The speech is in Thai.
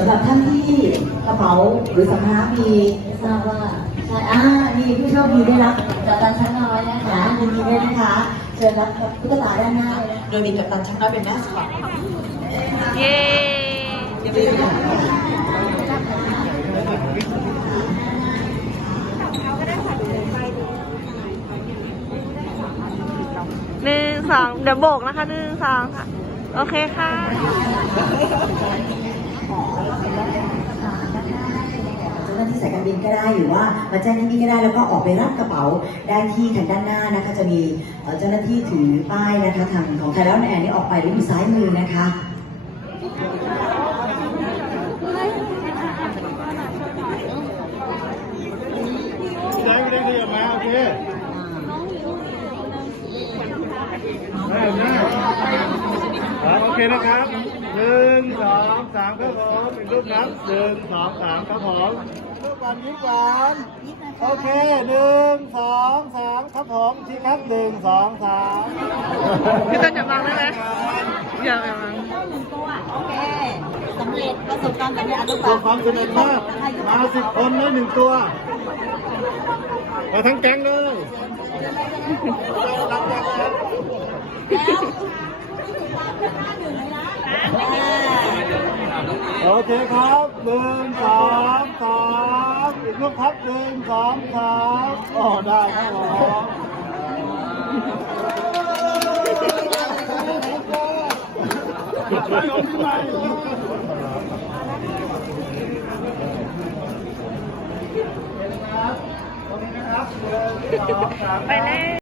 สำหรับท่านที่กระเป๋าหรือสัมภาระมีไม่ทราบว่าใช่อ่ามีผู้โชคดีได้รับจากการชั้นน้อยนะคะยินดีด้วยนะคะเชิญรับตุ๊กตาด้านหน้าเลยโดยมีกัปตันชักน้อยเป็นแม่สปอร์ตเย้หนึ่งสองเดี๋ยวโบกนะคะหนึ่งสองค่ะ โอเคค่ะ เจ้าหน้าที่สายการบินก็ได้หรือว่ามาแจ้งที่นี่ก็ได้แล้วก็ออกไปรับกระเป๋าได้ที่ทางด้านหน้านะคะจะมีเอ่อเจ้าหน้าที่ถือป้ายนะคะทางของไทยแล้วแอร์นี่ออกไปแล้วอยู่ซ้ายมือนะคะพี่แดงพี่แดงขยับมาโอเคได้ได้ครับโอ เคนะครับหนึ่งสองสามครับผมเป็นรูปนับหนึ่งสองสามครับผมรูปก่อนยิ้มก่อนโอเคหนึ่งสองสามครับผมทีครับหนึ่งสองสามพี่ต้นอย่าวางได้ไหมอย่าอย่าวางสำเร็จประสบความสำเร็จอนุตัวความสำเร็จมากมาสิบคนได้หนึ่งตัวมาทั้งแก๊งเลย โอเคครับหนึ่งสองสามอีกลูกครับหนึ่งสองสามอ๋อได้ครับผมไปแล้ว